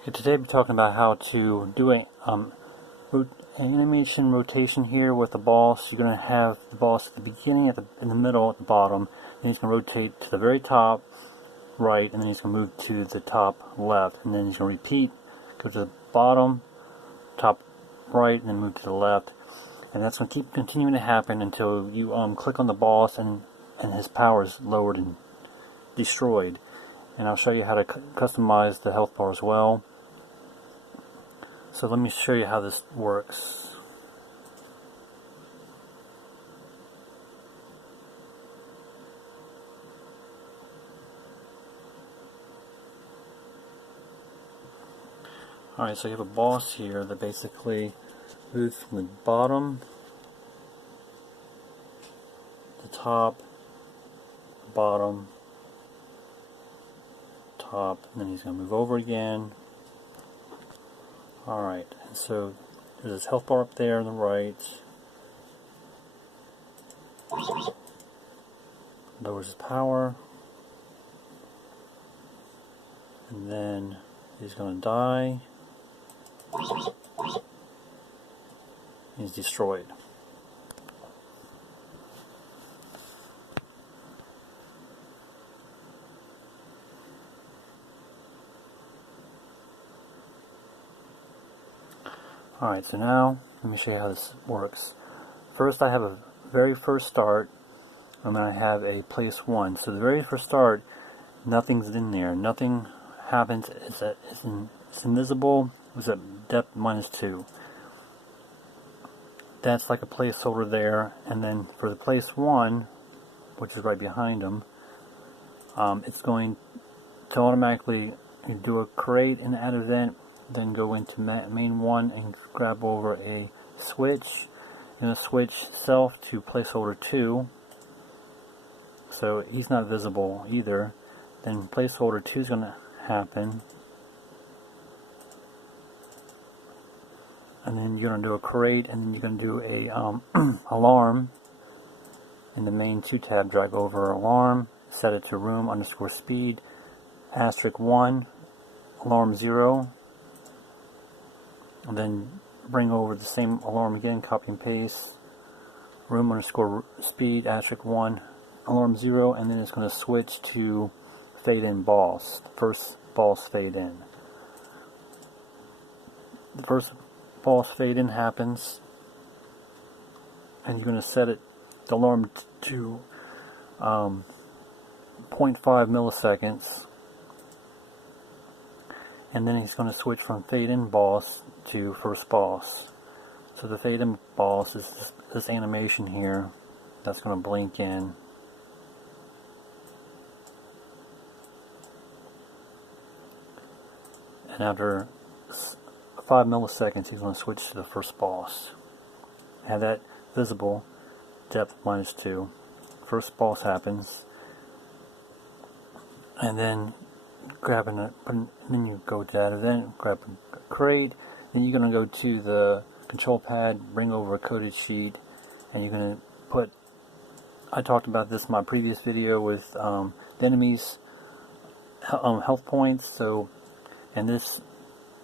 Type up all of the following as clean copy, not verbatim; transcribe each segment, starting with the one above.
Okay, today we're talking about how to do an animation rotation here with the boss. You're going to have the boss at the beginning, in the middle, at the bottom. Then he's going to rotate to the very top right, and then he's going to move to the top left. And then he's going to repeat, go to the bottom, top right, and then move to the left. And that's going to keep continuing to happen until you click on the boss and his power is lowered and destroyed. And I'll show you how to customize the health bar as well. So let me show you how this works. Alright, so you have a boss here that basically moves from the bottom, the top, bottom, top, and then he's going to move over again. Alright, so there's this health bar up there on the right. Lowers his power. And then he's going to die. He's destroyed. Alright, so now let me show you how this works. First I have a very first start, and then I have a place 1. So the very first start, nothing's in there. Nothing happens. It's invisible. It's at depth -2. That's like a placeholder there. And then for the place 1, which is right behind him, it's going to automatically do a create and add event, then go into main 1 and grab over a switch. I'm going to switch self to placeholder 2, so he's not visible either. Then placeholder 2 is going to happen, and then you're going to do a create, and then you're going to do a alarm in the main 2 tab. Drag over alarm, set it to room underscore speed *1 alarm 0. And then bring over the same alarm again, copy and paste, room underscore speed *1 alarm 0, and then it's going to switch to fade in boss. The first boss fade in. The first boss fade in happens, and you're going to set it, the alarm to 0.5 milliseconds. And then he's going to switch from fade in boss to first boss. So the fade in boss is this animation here that's going to blink in. And after 5 milliseconds, he's going to switch to the first boss. Have that visible, depth -2. First boss happens, and then then you go to that event, grab a create, then you're going to go to the control pad, bring over a coded sheet, and you're going to put, I talked about this in my previous video with the enemy's health points. So in this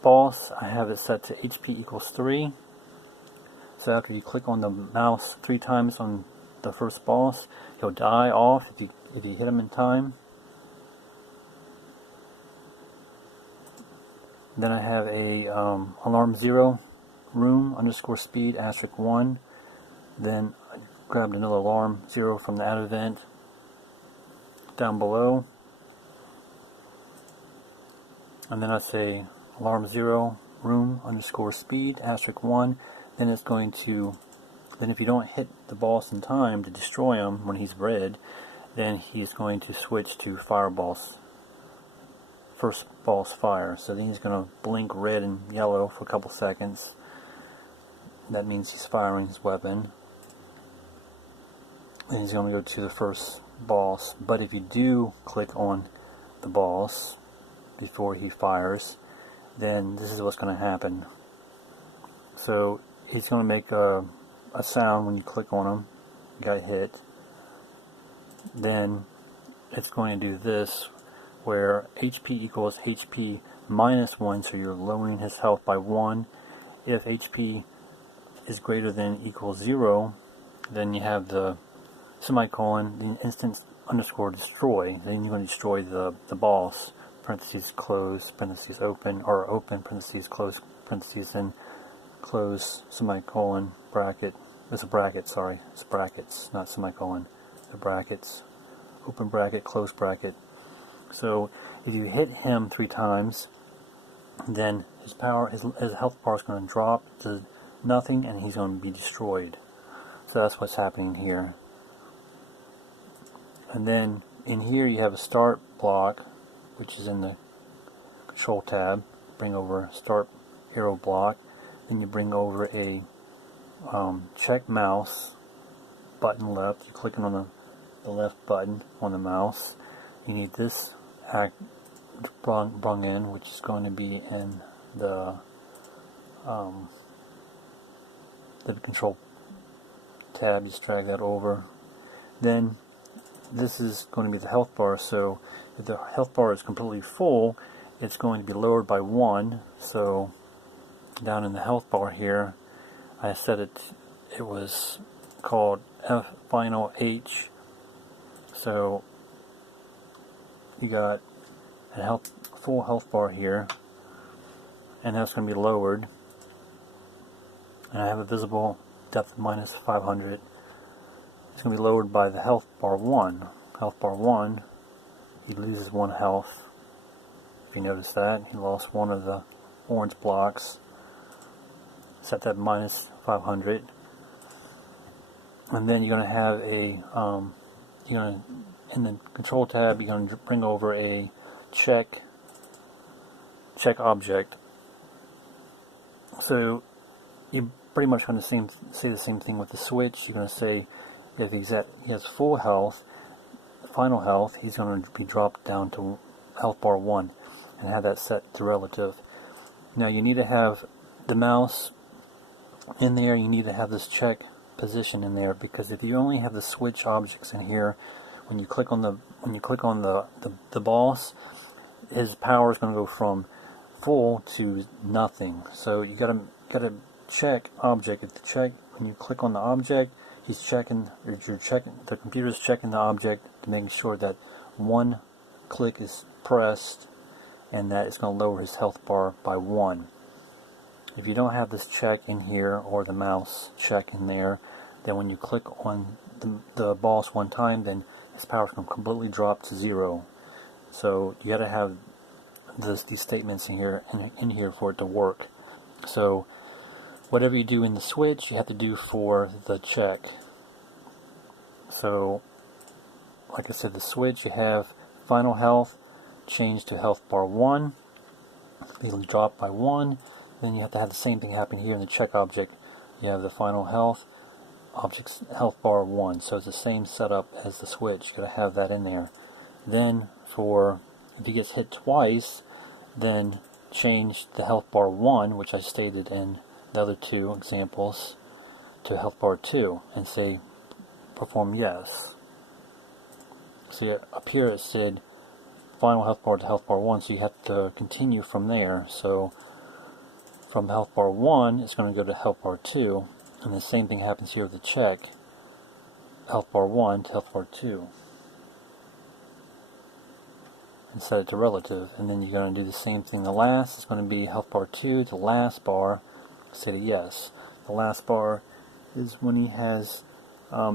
boss, I have it set to HP equals 3. So after you click on the mouse 3 times on the first boss, he'll die off if you hit him in time. Then I have a alarm 0, room underscore speed *1. Then I grabbed another alarm 0 from the add event down below. And then I say alarm 0, room underscore speed *1. Then it's going to, then if you don't hit the boss in time to destroy him when he's red, then he's going to switch to fireboss. First boss fire. So then he's going to blink red and yellow for a couple seconds. That means he's firing his weapon. Then he's going to go to the first boss. But if you do click on the boss before he fires, then this is what's going to happen. So he's going to make a sound when you click on him. You got hit. Then it's going to do this, where HP equals HP -1, so you're lowering his health by 1. If HP is greater than equals 0, then you have the semicolon, the instant underscore destroy. Then you're going to destroy the boss. Parentheses close, parentheses open, or open, parentheses close, parentheses, and close, semicolon, bracket. It's a bracket, sorry. It's brackets, not semicolon. The brackets. Open bracket, close bracket. So if you hit him 3 times, then his health bar is going to drop to nothing, and he's going to be destroyed. So that's what's happening here. And then in here you have a start block, which is in the control tab. Bring over start arrow block. Then you bring over a check mouse button left. You're clicking on the left button on the mouse. You need this brung in, which is going to be in the control tab. Just drag that over. Then this is going to be the health bar. So if the health bar is completely full, it's going to be lowered by 1. So down in the health bar here, I said it was called F final H. So you got a full health bar here, and that's going to be lowered. And I have a visible depth of -500. It's going to be lowered by the health bar 1. Health bar 1, he loses 1 health. If you notice that, he lost 1 of the orange blocks. Set that -500. And then you're going to have in the control tab, you're going to bring over a check object. So you're pretty much going to say the same thing with the switch. You're going to say if he has full health, final health, he's going to be dropped down to health bar 1 and have that set to relative. Now you need to have the mouse in there. You need to have this check position in there, because if you only have the switch objects in here, when you click on the boss, his power is going to go from full to nothing. So you gotta check object. When you click on the object, he's checking, or the computer's checking the object to make sure that 1 click is pressed, and that it's going to lower his health bar by 1. If you don't have this check in here, or the mouse check in there, then when you click on the boss 1 time, then his power is going to completely drop to 0. So you got to have these statements in here for it to work. So whatever you do in the switch, you have to do for the check. So like I said, the switch, you have final health change to health bar 1, it'll drop by 1. Then you have to have the same thing happen here in the check object. You have the final health, object's health bar 1. So it's the same setup as the switch. You got to have that in there. Then if he gets hit twice, then change the health bar 1, which I stated in the other 2 examples, to health bar 2, and say perform yes. So up here it said final health bar to health bar 1, so you have to continue from there. So from health bar 1, it's going to go to health bar 2, and the same thing happens here with the check, health bar 1 to health bar 2, and set it to relative. And then you're going to do the same thing. The last is going to be health bar 2 to last bar, say to yes. The last bar is when he has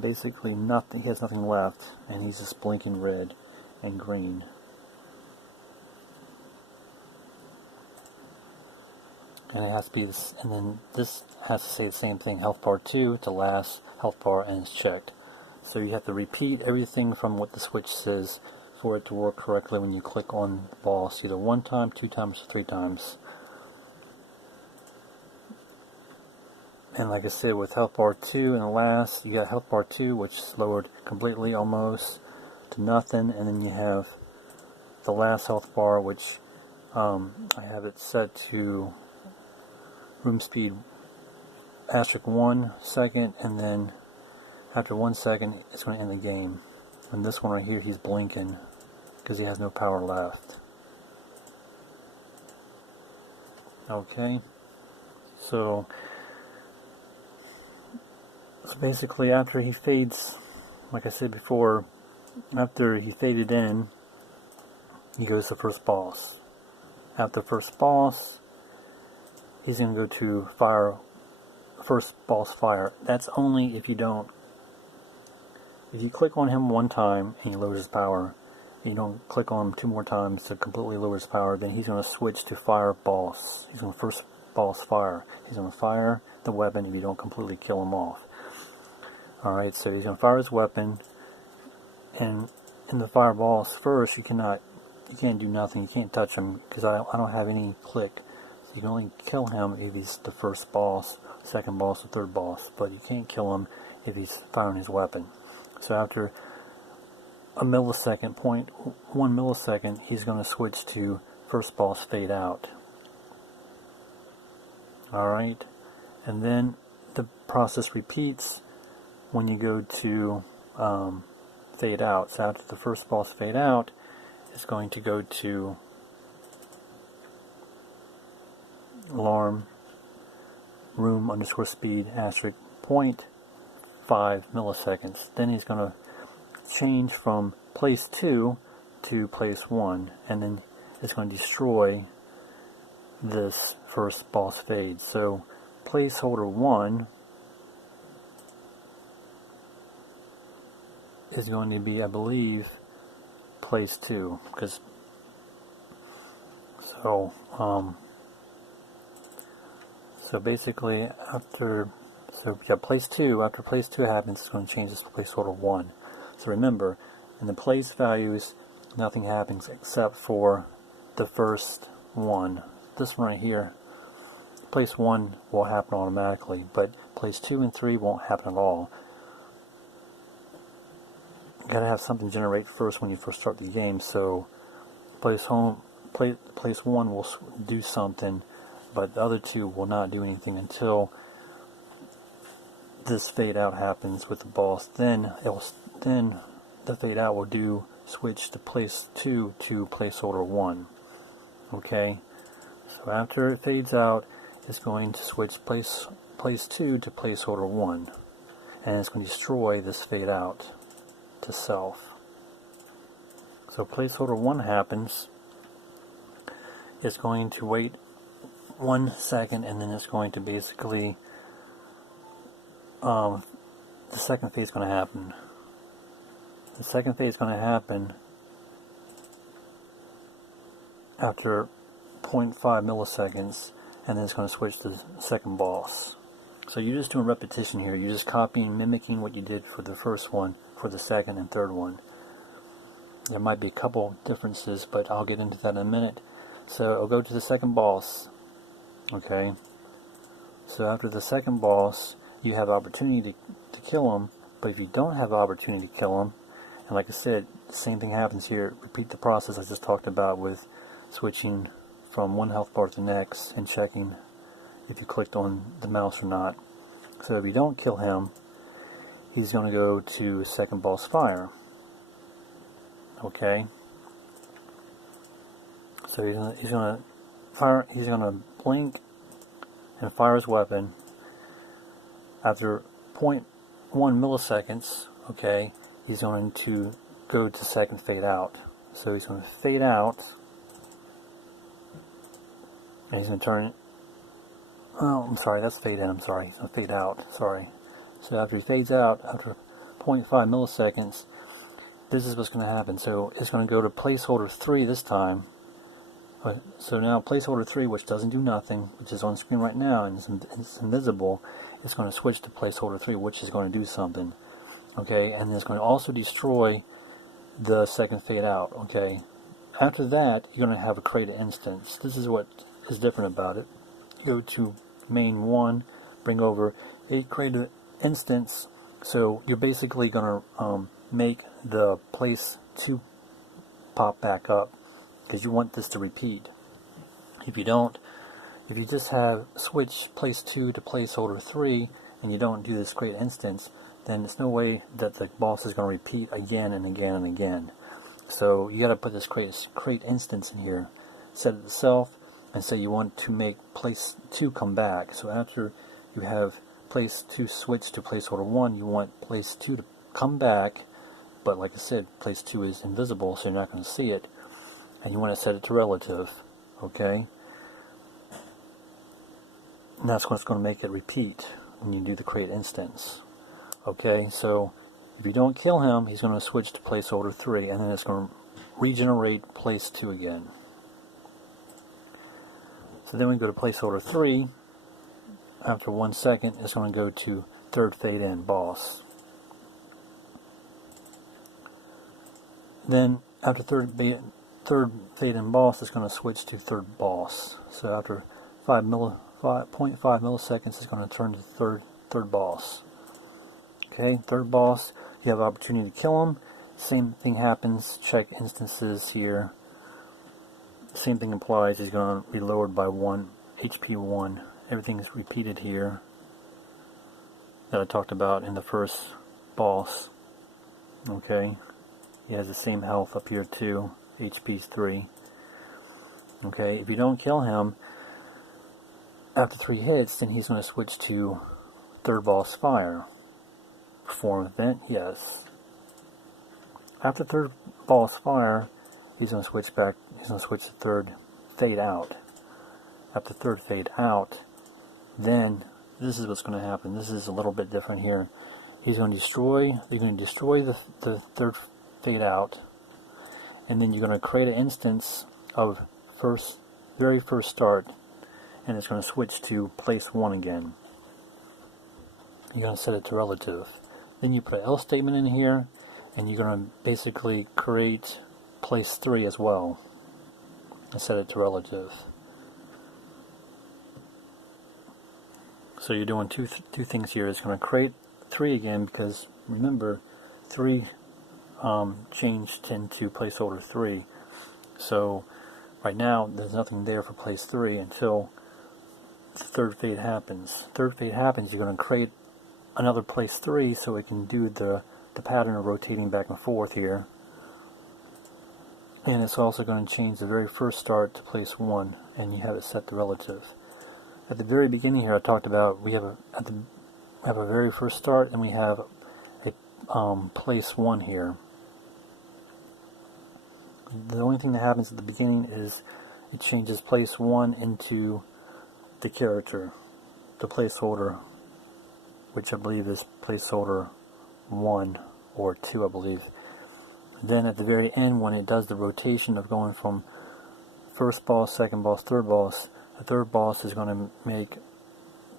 basically nothing, he has nothing left, and he's just blinking red and green. And it has to be this, and then this has to say the same thing, health bar 2 to last health bar, and it's checked. So you have to repeat everything from what the switch says for it to work correctly when you click on the boss, either 1 time, 2 times, or 3 times. And like I said, with health bar 2 and the last, you got health bar 2, which is lowered completely almost to nothing, and then you have the last health bar, which I have it set to room speed *1 second, and then after 1 second it's going to end the game. And this one right here, he's blinking because he has no power left. Okay, so basically after he fades, like I said before, after he faded in, he goes to first boss. After first boss, he's going to go to fire, first boss fire. That's only if you don't, if you click on him one time and he lowers his power, and you don't click on him 2 more times to completely lower his power, then he's going to switch to fire boss. He's going to first boss fire. He's going to fire the weapon if you don't completely kill him off. Alright, so he's going to fire his weapon, and in the fire boss first, you can't do nothing, you can't touch him, because I don't have any click. So you can only kill him if he's the first boss, second boss, or third boss, but you can't kill him if he's firing his weapon. So after a millisecond, 0.1 millisecond, he's going to switch to first boss fade out. Alright, and then the process repeats when you go to fade out. So after the first boss fade out, it's going to go to alarm room underscore speed asterisk 0.5 milliseconds. Then he's going to change from place 2 to place 1, and then it's going to destroy this first boss fade. So placeholder 1 is going to be, I believe, place 2, because so basically after place 2, after place 2 happens, it's going to change this to placeholder 1. So remember, in the place values, nothing happens except for the first one. This one right here, place 1 will happen automatically, but place 2 and 3 won't happen at all. You gotta have something generate first when you first start the game. So place 1 will do something, but the other 2 will not do anything until this fade out happens with the boss. Then the fade out will switch to place 2 to placeholder 1. Okay, so after it fades out, it's going to switch place 2 to placeholder 1, and it's going to destroy this fade out to self. So placeholder 1 happens, it's going to wait 1 second, and then it's going to basically the second phase is going to happen. The second phase is going to happen after 0.5 milliseconds, and then it's going to switch to the second boss. So you're just doing repetition here. You're just copying, mimicking what you did for the first one, for the second and third one. There might be a couple differences, but I'll get into that in a minute. So I'll go to the second boss. Okay. So after the second boss, you have the opportunity to kill him, but if you don't have the opportunity to kill him, and like I said, the same thing happens here. Repeat the process I just talked about with switching from one health bar to the next and checking if you clicked on the mouse or not. So if you don't kill him, he's going to go to second boss fire. Okay. So he's going to fire. He's going to blink and fire his weapon. After 0.1 milliseconds, okay, he's going to go to second fade out. So he's going to fade out, and he's going to turn. Oh, I'm sorry, that's fade in. I'm sorry, he's going to fade out. Sorry. So after he fades out, after 0.5 milliseconds, this is what's going to happen. So it's going to go to placeholder 3 this time. So now placeholder 3, which doesn't do nothing, which is on screen right now and it's invisible, is going to switch to placeholder 3, which is going to do something. Okay, and it's going to also destroy the second fade out. Okay, after that, you're going to have a create an instance. This is what is different about it. Go to main 1, bring over a create an instance. So you're basically going to make the place 2 pop back up, because you want this to repeat. If you don't, if you just have switch place 2 to placeholder 3 and you don't do this create instance, then there's no way that the boss is going to repeat again and again and again. So you got to put this create instance in here, set it to self, and say you want to make place 2 come back. So after you have place 2 switch to placeholder 1, you want place 2 to come back, but like I said, place 2 is invisible, so you're not going to see it, and you want to set it to relative, okay? And that's what's going to make it repeat when you do the create instance. Okay, so if you don't kill him, he's going to switch to placeholder 3, and then it's going to regenerate place 2 again. So then we go to placeholder 3. After 1 second, it's going to go to third fade in boss. Then after third fade in boss, it's going to switch to third boss. So after 0.5 milliseconds, it's going to turn to third boss. Okay, third boss, you have the opportunity to kill him. Same thing happens, check instances here. Same thing applies, he's going to be lowered by 1, HP 1. Everything is repeated here that I talked about in the first boss. Okay, he has the same health up here too, HP's 3. Okay, if you don't kill him after 3 hits, then he's going to switch to third boss fire. Perform event, yes. After third boss fire, he's going to switch back, he's going to switch to third fade out. After third fade out, then this is what's going to happen. This is a little bit different here. You're going to destroy the third fade out, and then you're going to create an instance of very first start, and it's going to switch to place 1 again. You're going to set it to relative. Then you put an else statement in here, and you're going to basically create place 3 as well and set it to relative. So you're doing two things here. It's going to create 3 again, because remember 3 changed into placeholder 3. So right now there's nothing there for place 3 until the third fade happens. Third fade happens, you're going to create another place 3 so it can do the pattern of rotating back and forth here. And it's also going to change the very first start to place 1, and you have it set to relative. At the very beginning here, I talked about we have a very first start, and we have a place 1 here. The only thing that happens at the beginning is it changes place 1 into the character, the placeholder, which I believe is placeholder 1 or 2, I believe. Then at the very end, when it does the rotation of going from first boss, second boss, third boss, the third boss is going to make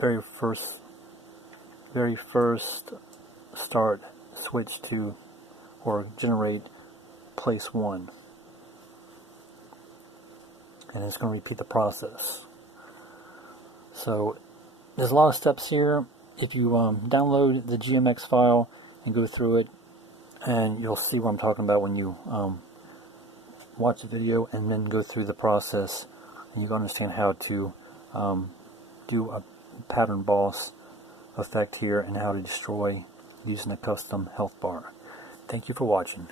very first start switch to or generate place 1, and it's going to repeat the process. So there's a lot of steps here. If you download the GMX file and go through it, and you'll see what I'm talking about when you watch the video and then go through the process, and you'll understand how to do a pattern boss effect here and how to destroy using a custom health bar. Thank you for watching.